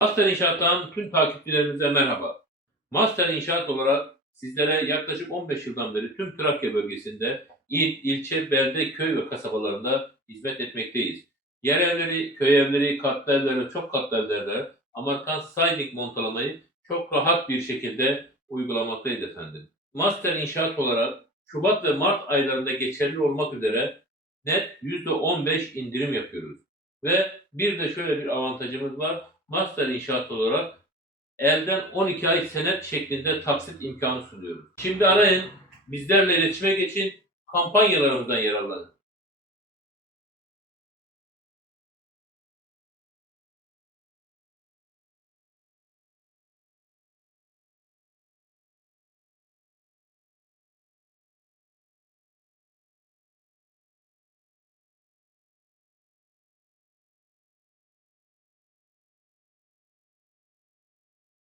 Master İnşaat'tan tüm takipçilerimize merhaba. Master İnşaat olarak sizlere yaklaşık 15 yıldan beri tüm Trakya bölgesinde il, ilçe, belde, köy ve kasabalarında hizmet etmekteyiz. Yer evleri, köy evleri, katlı evleri, çok katlı evlerde Amerikan siding montalamayı çok rahat bir şekilde uygulamaktayız efendim. Master İnşaat olarak Şubat ve Mart aylarında geçerli olmak üzere net %15 indirim yapıyoruz. Ve bir de şöyle bir avantajımız var. Master İnşaat olarak elden 12 ay senet şeklinde taksit imkanı sunuyoruz. Şimdi arayın, bizlerle iletişime geçin, kampanyalarımızdan yararlanın.